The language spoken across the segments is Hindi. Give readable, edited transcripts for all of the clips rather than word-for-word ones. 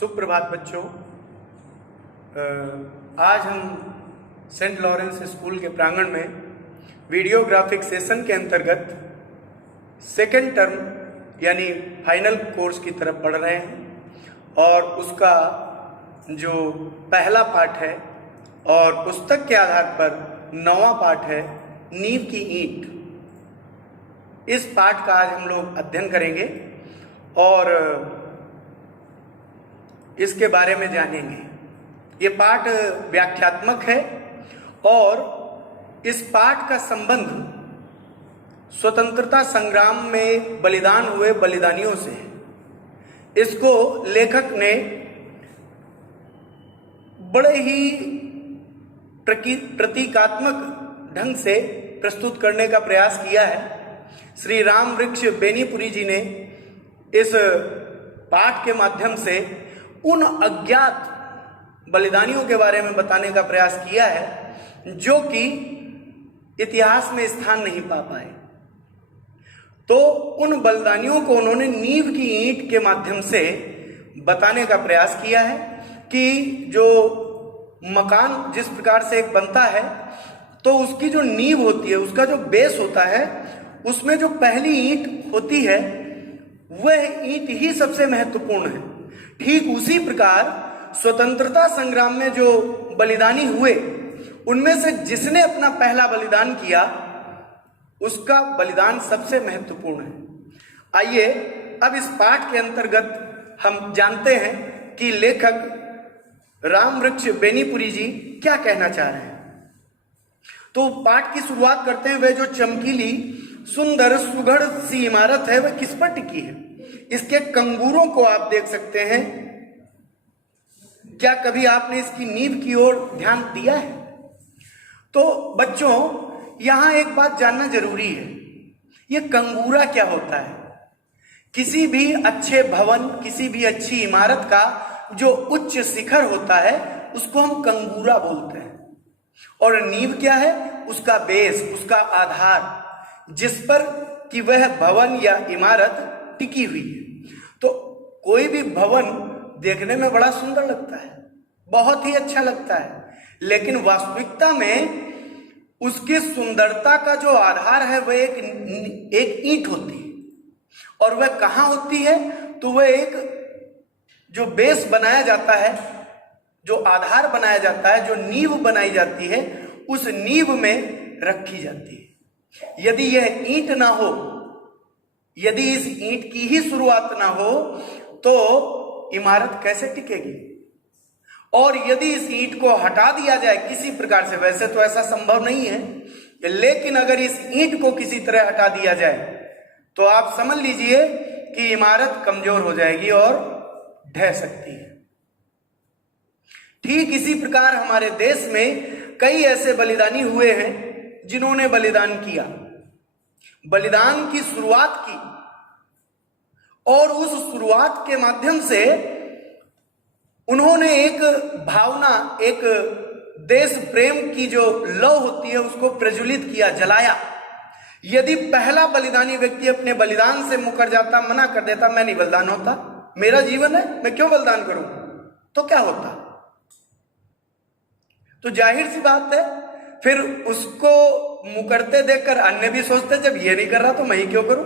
सुप्रभात बच्चों। आज हम सेंट लॉरेंस स्कूल के प्रांगण में वीडियोग्राफिक सेशन के अंतर्गत सेकेंड टर्म यानी फाइनल कोर्स की तरफ बढ़ रहे हैं और उसका जो पहला पाठ है और पुस्तक के आधार पर 9वां पाठ है नींव की ईंट। इस पाठ का आज हम लोग अध्ययन करेंगे और इसके बारे में जानेंगे। ये पाठ व्याख्यात्मक है और इस पाठ का संबंध स्वतंत्रता संग्राम में बलिदान हुए बलिदानियों से है। इसको लेखक ने बड़े ही प्रतीकात्मक ढंग से प्रस्तुत करने का प्रयास किया है। श्री राम वृक्ष बेनीपुरी जी ने इस पाठ के माध्यम से उन अज्ञात बलिदानियों के बारे में बताने का प्रयास किया है जो कि इतिहास में स्थान नहीं पा पाए। तो उन बलिदानियों को उन्होंने नींव की ईंट के माध्यम से बताने का प्रयास किया है कि जो मकान जिस प्रकार से एक बनता है तो उसकी जो नींव होती है, उसका जो बेस होता है, उसमें जो पहली ईंट होती है वह ईंट ही सबसे महत्वपूर्ण है। ठीक उसी प्रकार स्वतंत्रता संग्राम में जो बलिदानी हुए उनमें से जिसने अपना पहला बलिदान किया उसका बलिदान सबसे महत्वपूर्ण है। आइए अब इस पाठ के अंतर्गत हम जानते हैं कि लेखक राम वृक्ष बेनीपुरी जी क्या कहना चाह रहे हैं। तो पाठ की शुरुआत करते हैं। वह जो चमकीली सुंदर सुघड़ सी इमारत है वह किस पर टिकी है? इसके कंगूरों को आप देख सकते हैं। क्या कभी आपने इसकी नींव की ओर ध्यान दिया है? तो बच्चों, यहां एक बात जानना जरूरी है। यह कंगूरा क्या होता है? किसी भी अच्छे भवन, किसी भी अच्छी इमारत का जो उच्च शिखर होता है उसको हम कंगूरा बोलते हैं। और नींव क्या है? उसका बेस, उसका आधार, जिस पर कि वह भवन या इमारत टिकी हुई है। तो कोई भी भवन देखने में बड़ा सुंदर लगता है, बहुत ही अच्छा लगता है, लेकिन वास्तविकता में उसकी सुंदरता का जो आधार है वह एक ईंट होती है। और वह कहाँ होती है? तो वह एक जो बेस बनाया जाता है, जो आधार बनाया जाता है, जो नींव बनाई जाती है, उस नींव में रखी जाती है। यदि यह ईंट ना हो, यदि इस ईंट की ही शुरुआत ना हो तो इमारत कैसे टिकेगी? और यदि इस ईंट को हटा दिया जाए किसी प्रकार से, वैसे तो ऐसा संभव नहीं है, लेकिन अगर इस ईंट को किसी तरह हटा दिया जाए तो आप समझ लीजिए कि इमारत कमजोर हो जाएगी और ढह सकती है। ठीक इसी प्रकार हमारे देश में कई ऐसे बलिदानी हुए हैं जिन्होंने बलिदान किया, बलिदान की शुरुआत की और उस शुरुआत के माध्यम से उन्होंने एक भावना, एक देश प्रेम की जो लौ होती है उसको प्रज्वलित किया, जलाया। यदि पहला बलिदानी व्यक्ति अपने बलिदान से मुकर जाता, मना कर देता, मैं नहीं बलिदान होता, मेरा जीवन है, मैं क्यों बलिदान करूं, तो क्या होता? तो जाहिर सी बात है फिर उसको मुकरते देखकर अन्य भी सोचते जब ये नहीं कर रहा तो मैं ही क्यों करूं।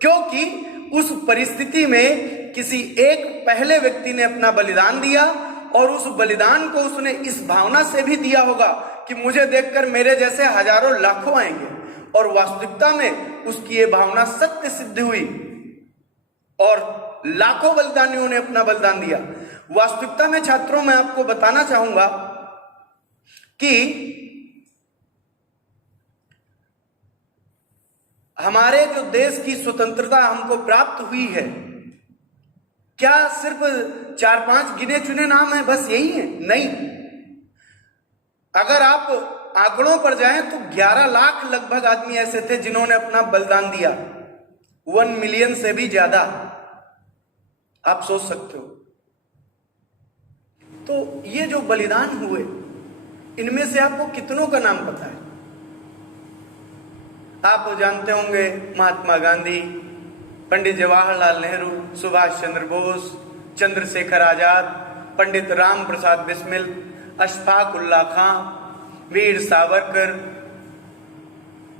क्योंकि उस परिस्थिति में किसी एक पहले व्यक्ति ने अपना बलिदान दिया और उस बलिदान को उसने इस भावना से भी दिया होगा कि मुझे देखकर मेरे जैसे हजारों लाखों आएंगे। और वास्तविकता में उसकी ये भावना सत्य सिद्ध हुई और लाखों बलिदानियों ने अपना बलिदान दिया। वास्तविकता में छात्रों, मैं आपको बताना चाहूंगा कि हमारे जो देश की स्वतंत्रता हमको प्राप्त हुई है, क्या सिर्फ 4-5 गिने चुने नाम है, बस यही है? नहीं। अगर आप आंकड़ों पर जाएं तो 11 लाख लगभग आदमी ऐसे थे जिन्होंने अपना बलिदान दिया। 1 मिलियन से भी ज्यादा, आप सोच सकते हो। तो ये जो बलिदान हुए, इनमें से आपको कितनों का नाम पता है? आप जानते होंगे महात्मा गांधी, पंडित जवाहरलाल नेहरू, सुभाष चंद्र बोस, चंद्रशेखर आजाद, पंडित राम प्रसाद बिस्मिल, अशफाक उल्लाह खां, वीर सावरकर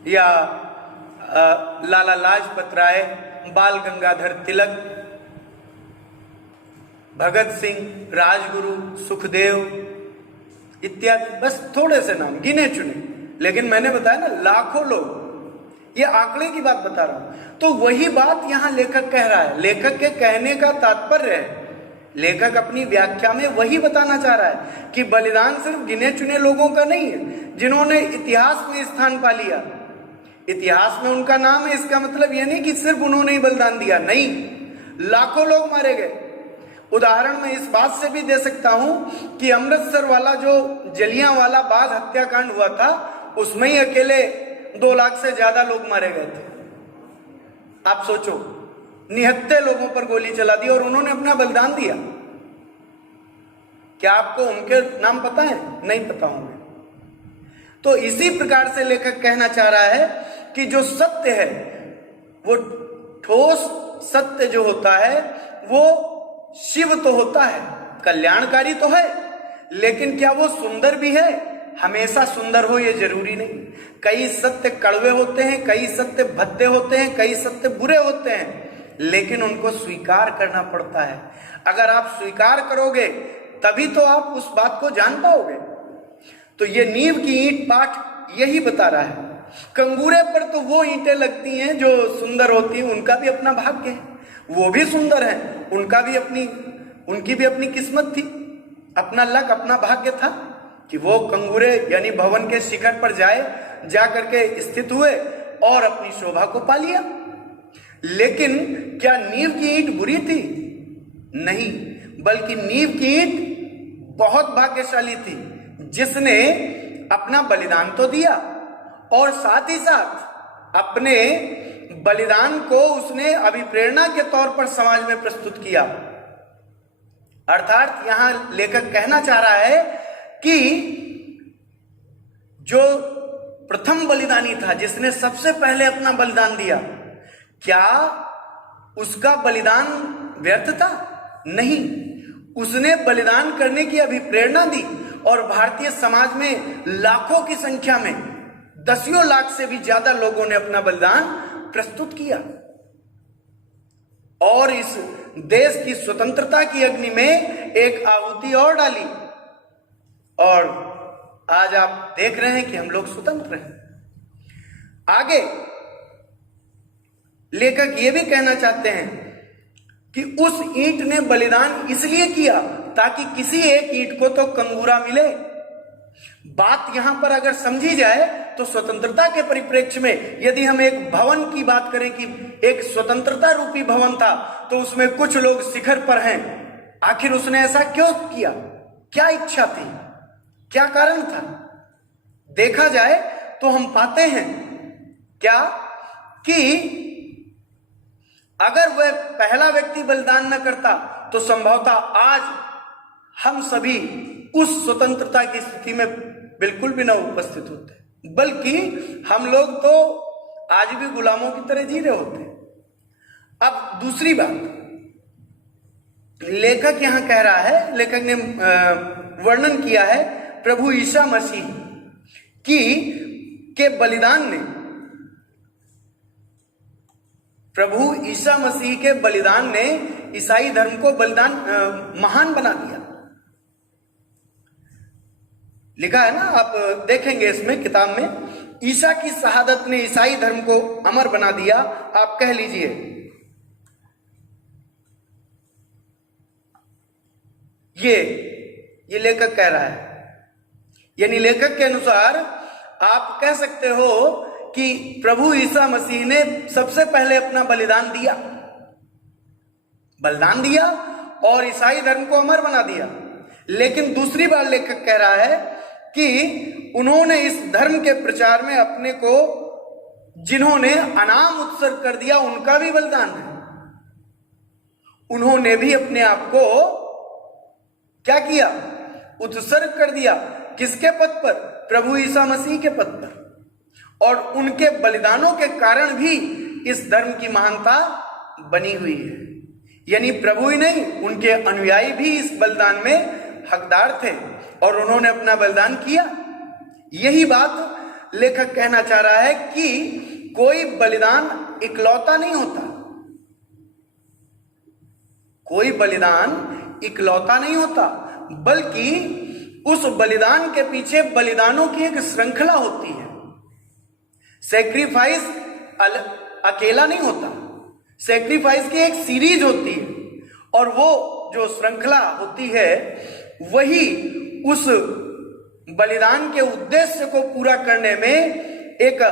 या लाला लाजपत राय, बाल गंगाधर तिलक, भगत सिंह, राजगुरु, सुखदेव इत्यादि, बस थोड़े से नाम गिने चुने, लेकिन मैंने बताया ना लाखों लोग, ये आंकड़े की बात बता रहा हूं। तो वही बात यहां लेखक कह रहा है। लेखक के कहने का तात्पर्य है, लेखक अपनी व्याख्या में वही बताना चाह रहा है कि बलिदान सिर्फ गिने चुने लोगों का नहीं है जिन्होंने इतिहास में स्थान पा लिया, इतिहास में उनका नाम है, इसका मतलब यह नहीं कि सिर्फ उन्होंने ही बलिदान दिया, नहीं, लाखों लोग मारे गए। उदाहरण मैं इस बात से भी दे सकता हूं कि अमृतसर वाला जो जलियांवाला बाग हत्याकांड हुआ था, उसमें ही अकेले 2 लाख से ज्यादा लोग मारे गए थे। आप सोचो, निहत्थे लोगों पर गोली चला दी और उन्होंने अपना बलिदान दिया। क्या आपको उनके नाम पता है? नहीं पता होंगे। तो इसी प्रकार से लेखक कहना चाह रहा है कि जो सत्य है, वो ठोस सत्य जो होता है वो शिव तो होता है, कल्याणकारी तो है, लेकिन क्या वो सुंदर भी है? हमेशा सुंदर हो ये जरूरी नहीं। कई सत्य कड़वे होते हैं, कई सत्य भद्दे होते हैं, कई सत्य बुरे होते हैं, लेकिन उनको स्वीकार करना पड़ता है। अगर आप स्वीकार करोगे तभी तो आप उस बात को जान पाओगे। तो ये नींव की ईंट पाठ यही बता रहा है। कंगूरे पर तो वो ईंटें लगती हैं जो सुंदर होती हैं, उनका भी अपना भाग्य है, वो भी सुंदर है, उनकी भी अपनी किस्मत थी, अपना लक, अपना भाग्य था कि वो कंगूरे यानी भवन के शिखर पर जा करके स्थित हुए और अपनी शोभा को पा लिया। लेकिन क्या नींव की ईंट बुरी थी? नहीं, बल्कि नींव की ईंट बहुत भाग्यशाली थी, जिसने अपना बलिदान तो दिया और साथ ही साथ अपने बलिदान को उसने अभिप्रेरणा के तौर पर समाज में प्रस्तुत किया। अर्थात यहां लेखक कहना चाह रहा है कि जो प्रथम बलिदानी था, जिसने सबसे पहले अपना बलिदान दिया, क्या उसका बलिदान व्यर्थ था? नहीं, उसने बलिदान करने की अभिप्रेरणा दी और भारतीय समाज में लाखों की संख्या में, दसियों लाख से भी ज्यादा लोगों ने अपना बलिदान प्रस्तुत किया और इस देश की स्वतंत्रता की अग्नि में एक आहुति और डाली, और आज आप देख रहे हैं कि हम लोग स्वतंत्र हैं। आगे लेखक यह भी कहना चाहते हैं कि उस ईंट ने बलिदान इसलिए किया ताकि किसी एक ईंट को तो कंगूरा मिले। बात यहां पर अगर समझी जाए तो स्वतंत्रता के परिप्रेक्ष्य में यदि हम एक भवन की बात करें कि एक स्वतंत्रता रूपी भवन था, तो उसमें कुछ लोग शिखर पर हैं, आखिर उसने ऐसा क्यों किया? क्या इच्छा थी? क्या कारण था? देखा जाए तो हम पाते हैं क्या कि अगर वह पहला व्यक्ति बलिदान न करता तो संभवतः आज हम सभी उस स्वतंत्रता की स्थिति में बिल्कुल भी न उपस्थित होते, बल्कि हम लोग तो आज भी गुलामों की तरह जी रहे होते। अब दूसरी बात लेखक यहां कह रहा है, लेखक ने वर्णन किया है प्रभु ईसा मसीह के बलिदान ने, प्रभु ईसा मसीह के बलिदान ने ईसाई धर्म को बलिदान महान बना दिया। लिखा है ना, आप देखेंगे इसमें किताब में, ईसा की शहादत ने ईसाई धर्म को अमर बना दिया। आप कह लीजिए, ये लेखक कह रहा है, यानी लेखक के अनुसार आप कह सकते हो कि प्रभु ईसा मसीह ने सबसे पहले अपना बलिदान दिया और ईसाई धर्म को अमर बना दिया। लेकिन दूसरी बार लेखक कह रहा है कि उन्होंने इस धर्म के प्रचार में अपने को जिन्होंने अनाम उत्सर्ग कर दिया, उनका भी बलिदान है। उन्होंने भी अपने आप को क्या किया? उत्सर्ग कर दिया। किसके पद पर? प्रभु ईसा मसीह के पद पर। और उनके बलिदानों के कारण भी इस धर्म की महानता बनी हुई है। यानी प्रभु ही नहीं, उनके अनुयायी भी इस बलिदान में हकदार थे और उन्होंने अपना बलिदान किया। यही बात लेखक कहना चाह रहा है कि कोई बलिदान इकलौता नहीं होता, कोई बलिदान इकलौता नहीं होता, बल्कि उस बलिदान के पीछे बलिदानों की एक श्रृंखला होती है। सैक्रिफाइस अकेला नहीं होता, सैक्रिफाइस की एक सीरीज होती है और वो जो श्रृंखला होती है वही उस बलिदान के उद्देश्य को पूरा करने में एक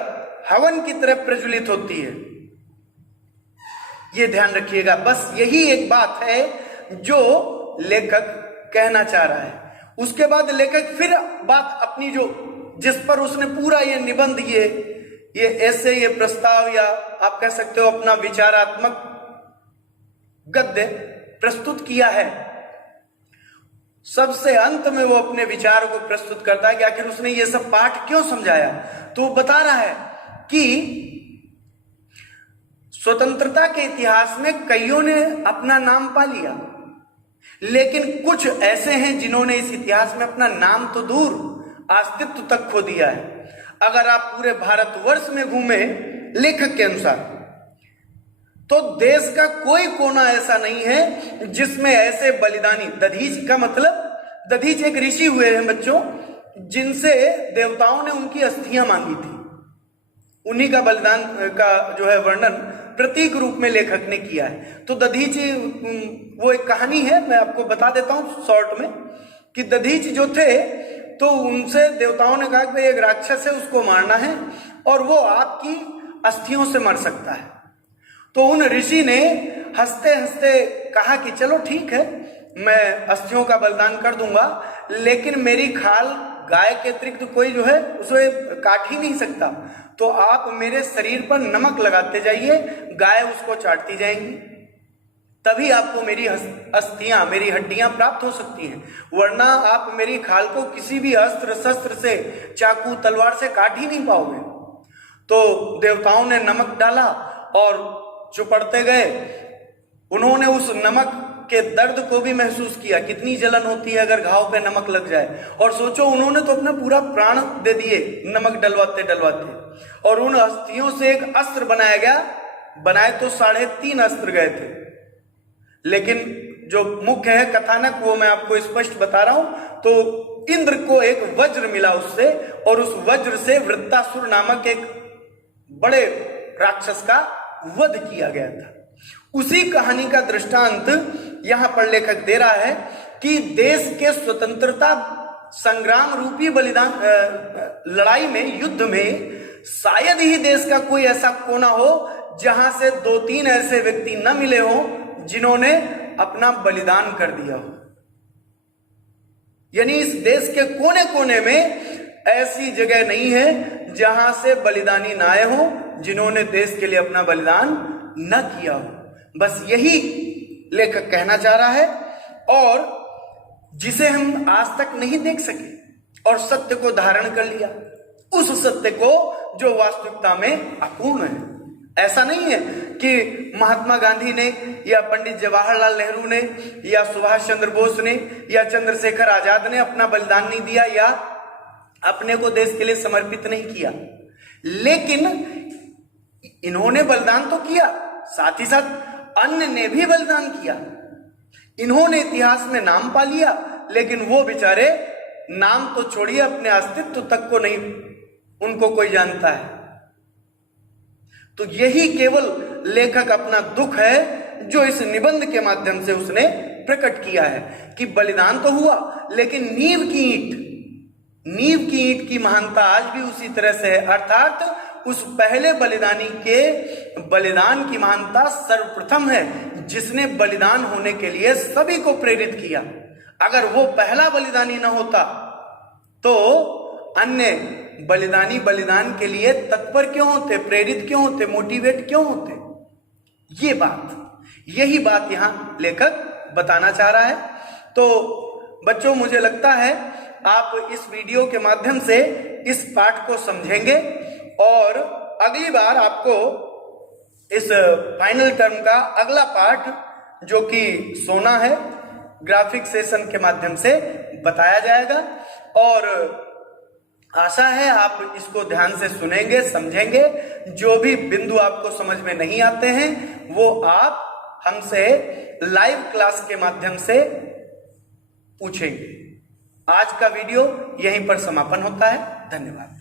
हवन की तरह प्रज्वलित होती है। ये ध्यान रखिएगा, बस यही एक बात है जो लेखक कहना चाह रहा है। उसके बाद लेखक फिर बात अपनी जो जिस पर उसने पूरा ये निबंध, ये ऐसे ये प्रस्ताव या आप कह सकते हो अपना विचारात्मक गद्य प्रस्तुत किया है, सबसे अंत में वो अपने विचार को प्रस्तुत करता है कि आखिर उसने ये सब पाठ क्यों समझाया। तो वो बता रहा है कि स्वतंत्रता के इतिहास में कईयों ने अपना नाम पा लिया, लेकिन कुछ ऐसे हैं जिन्होंने इस इतिहास में अपना नाम तो दूर अस्तित्व तक खो दिया है। अगर आप पूरे भारतवर्ष में घूमे लेखक के अनुसार, तो देश का कोई कोना ऐसा नहीं है जिसमें ऐसे बलिदानी, दधीच का मतलब, दधीच एक ऋषि हुए हैं बच्चों, जिनसे देवताओं ने उनकी अस्थियां मांगी थी। उन्हीं का बलिदान का जो है वर्णन प्रतीक रूप में लेखक ने किया है। तो दधीच, वो एक कहानी है, मैं आपको बता देता हूं शॉर्ट में, कि दधीच जो थे तो उनसे देवताओं ने कहा कि एक राक्षस है, उसको मारना है और वो आपकी अस्थियों से मर सकता है। तो उन ऋषि ने हंसते हंसते कहा कि चलो ठीक है, मैं अस्थियों का बलिदान कर दूंगा, लेकिन मेरी खाल गाय के अतिरिक्त कोई जो है उसे काट ही नहीं सकता, तो आप मेरे शरीर पर नमक लगाते जाइए, गाय उसको चाटती जाएंगी, तभी आपको मेरी अस्थियां, मेरी हड्डियां प्राप्त हो सकती हैं, वरना आप मेरी खाल को किसी भी अस्त्र शस्त्र से, चाकू तलवार से काट ही नहीं पाओगे। तो देवताओं ने नमक डाला और चुपड़ते गए। उन्होंने उस नमक के दर्द को भी महसूस किया, कितनी जलन होती है अगर घाव पे नमक लग जाए। और सोचो, उन्होंने तो अपना पूरा प्राण दे दिए नमक डलवाते डलवाते, और उन अस्थियों से एक अस्त्र बनाया गया। बनाए तो 3.5 अस्त्र गए थे, लेकिन जो मुख्य है कथानक वो मैं आपको स्पष्ट बता रहा हूं। तो इंद्र को एक वज्र मिला उससे, और उस वज्र से वृत्तासुर नामक एक बड़े राक्षस का वध किया गया था। उसी कहानी का दृष्टांत यहां पर लेखक दे रहा है कि देश के स्वतंत्रता संग्राम रूपी बलिदान, लड़ाई में, युद्ध में शायद ही देश का कोई ऐसा कोना हो जहां से 2-3 ऐसे व्यक्ति न मिले हो जिन्होंने अपना बलिदान कर दिया हो। यानी इस देश के कोने कोने में ऐसी जगह नहीं है जहां से बलिदानी ना आए हो जिन्होंने देश के लिए अपना बलिदान न किया हो। बस यही लेखक कहना चाह रहा है, और जिसे हम आज तक नहीं देख सके और सत्य को धारण कर लिया, उस सत्य को जो वास्तविकता में अपूर्ण है। ऐसा नहीं है कि महात्मा गांधी ने या पंडित जवाहरलाल नेहरू ने या सुभाष चंद्र बोस ने या चंद्रशेखर आजाद ने अपना बलिदान नहीं दिया या अपने को देश के लिए समर्पित नहीं किया, लेकिन इन्होंने बलिदान तो किया, साथ ही साथ अन्य ने भी बलिदान किया। इन्होंने इतिहास में नाम पा लिया, लेकिन वो बेचारे नाम तो छोड़िए, अपने अस्तित्व तक को नहीं उनको कोई जानता है। तो यही केवल लेखक अपना दुख है जो इस निबंध के माध्यम से उसने प्रकट किया है कि बलिदान तो हुआ, लेकिन नींव की ईंट की महानता आज भी उसी तरह से है। अर्थात उस पहले बलिदानी के बलिदान की महानता सर्वप्रथम है, जिसने बलिदान होने के लिए सभी को प्रेरित किया। अगर वो पहला बलिदानी न होता तो अन्य बलिदानी बलिदान के लिए तत्पर क्यों होते, प्रेरित क्यों होते, मोटिवेट क्यों होते? यही बात यहां लेखक बताना चाह रहा है। तो बच्चों, मुझे लगता है आप इस वीडियो के माध्यम से इस पाठ को समझेंगे और अगली बार आपको इस फाइनल टर्म का अगला पाठ जो कि सोना है, ग्राफिक सेशन के माध्यम से बताया जाएगा और आशा है आप इसको ध्यान से सुनेंगे, समझेंगे। जो भी बिंदु आपको समझ में नहीं आते हैं वो आप हमसे लाइव क्लास के माध्यम से पूछेंगे। आज का वीडियो यहीं पर समापन होता है। धन्यवाद।